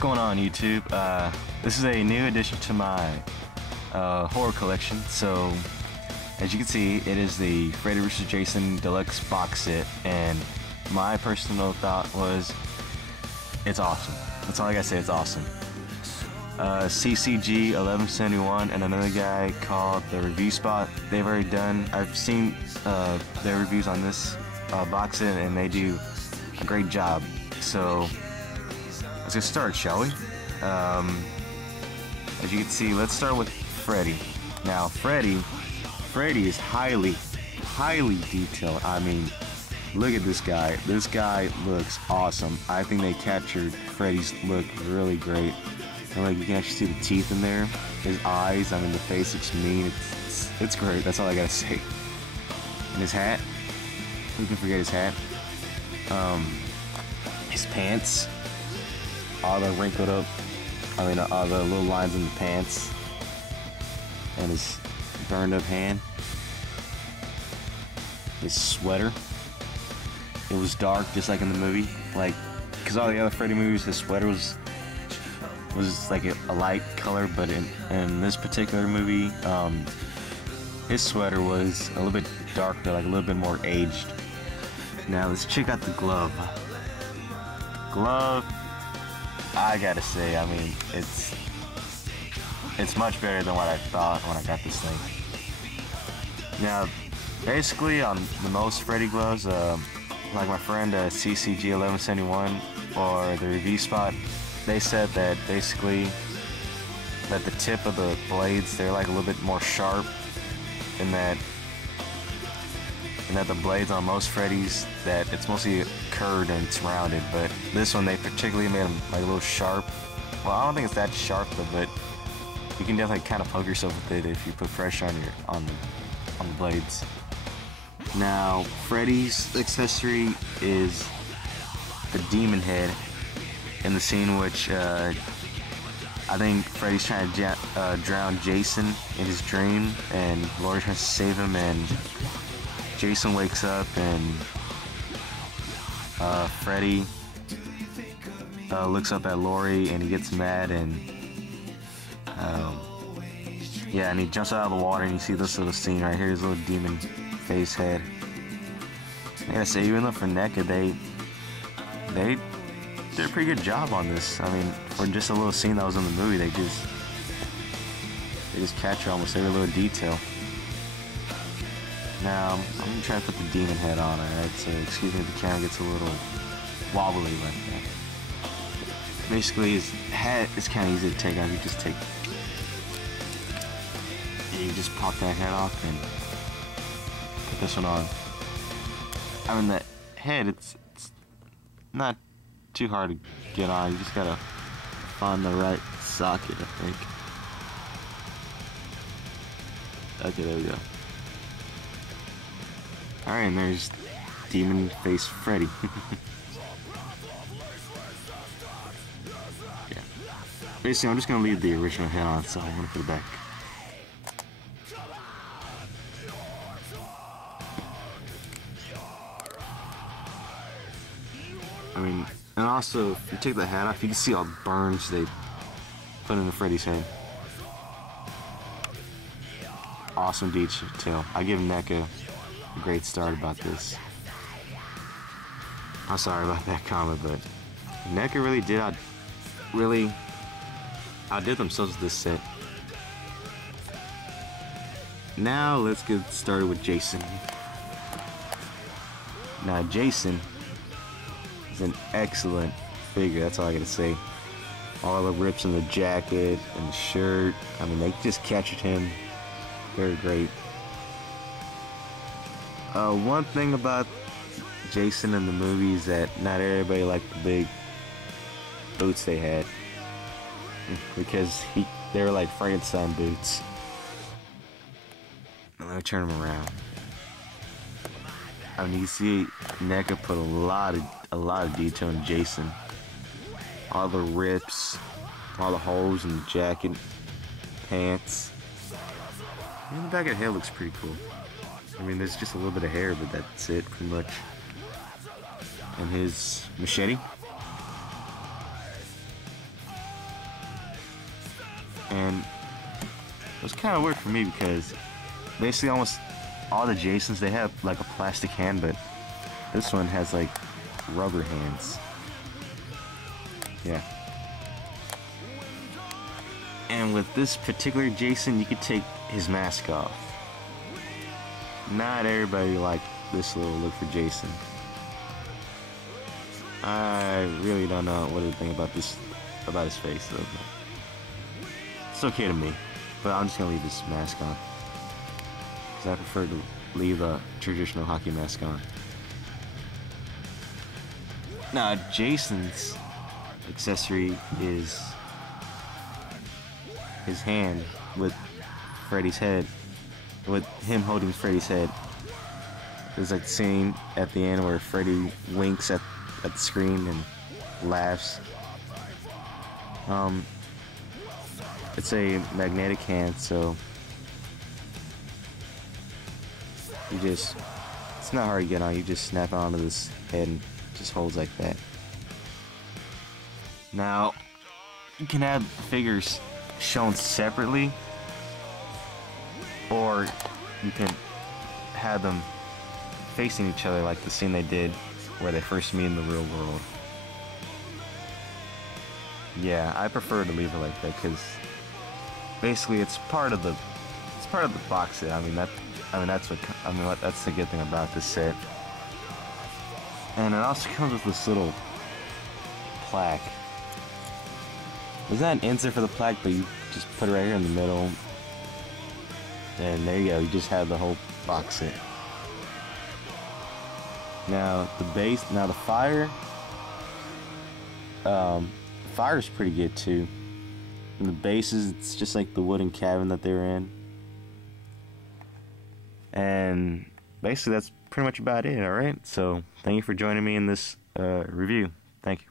going on, YouTube? This is a new addition to my horror collection. So, as you can see, it is the Freddy vs. Jason Deluxe box set, and my personal thought was, it's awesome. That's all I gotta say, it's awesome. CCG 1171 and another guy called The Review Spot, they've already done, I've seen their reviews on this box set, and they do a great job. So, let's get started, shall we? As you can see, let's start with Freddy. Now, Freddy is highly detailed. I mean, look at this guy. This guy looks awesome. I think they captured Freddy's look really great. And like, you can actually see the teeth in there. His eyes, I mean, the face looks mean. It's great. That's all I gotta say. And his hat. Who can forget his hat? His pants. All the wrinkled up. I mean, all the little lines in the pants. And his burned up hand. His sweater. It was dark, just like in the movie. Like, because all the other Freddy movies, his sweater was like a light color, but in this particular movie, his sweater was a little bit darker, like a little bit more aged. Now let's check out the glove. The glove, I gotta say, I mean, it's much better than what I thought when I got this thing. Now, basically on the most Freddy gloves, like my friend CCG 1171 or the Review Spot, they said that basically that the tip of the blades, they're like a little bit more sharp, and that the blades on most Freddy's, that it's mostly curved and it's rounded, but this one they particularly made them like a little sharp. Well, I don't think it's that sharp though, but you can definitely kind of poke yourself with it if you put pressure on the blades. Now, Freddy's accessory is the demon head in the scene which I think Freddy's trying to drown Jason in his dream, and Laurie tries to save him, and Jason wakes up, and Freddy looks up at Laurie, and he gets mad, and yeah, and he jumps out of the water, and you see this little scene right here, his little demon face head. I gotta say, even though for NECA, they did a pretty good job on this. I mean, for just a little scene that was in the movie, they just capture almost every little detail. Now, I'm gonna try to put the demon head on, alright? So, excuse me if the camera gets a little wobbly like that. Basically, his head is kind of easy to take off. You just pop that head off and put this one on. I mean, that head, it's not too hard to get on. You just gotta find the right socket, I think. Okay, there we go. Alright, and there's Demon Face Freddy. Yeah. Basically, I'm just gonna leave the original head on, so I'm gonna put it back. I mean, and also, if you take the hat off, you can see all the burns they put into Freddy's head. Awesome detail. I give NECA a great start about this. I'm sorry about that comment, but NECA really outdid themselves with this set. Now let's get started with Jason. Now Jason is an excellent figure, that's all I gotta say. All the rips in the jacket and the shirt, I mean, they just captured him very great. One thing about Jason in the movie is that not everybody liked the big boots they had, because they were like Frankenstein boots. Let me turn them around. I mean, you see NECA put a lot of detail in Jason. All the rips, all the holes in the jacket, pants. Even the back of the head looks pretty cool. I mean, there's just a little bit of hair, but that's it, pretty much. And his machete. And it was kind of weird for me because basically almost all the Jasons, they have like a plastic hand, but this one has like rubber hands. Yeah. And with this particular Jason, you could take his mask off. Not everybody liked this little look for Jason. I really don't know what to think about this, about his face though. It's okay to me, but I'm just gonna leave this mask on because I prefer to leave a traditional hockey mask on. Now, Jason's accessory is his hand with Freddy's head, with him holding Freddy's head. There's like a scene at the end where Freddy winks at the screen and laughs. It's a magnetic hand, so it's not hard to get on. You just snap it onto this head and it just holds like that. Now, you can have figures shown separately, or you can have them facing each other like the scene they did where they first meet in the real world. Yeah, I prefer to leave it like that because basically it's part of the box set. That's the good thing about this set. And it also comes with this little plaque. There's not an insert for the plaque, but you just put it right here in the middle. And there you go, you just have the whole box set. Now the fire's pretty good too. And the bases, it's just like the wooden cabin that they were in. And basically that's pretty much about it, alright? So thank you for joining me in this review. Thank you.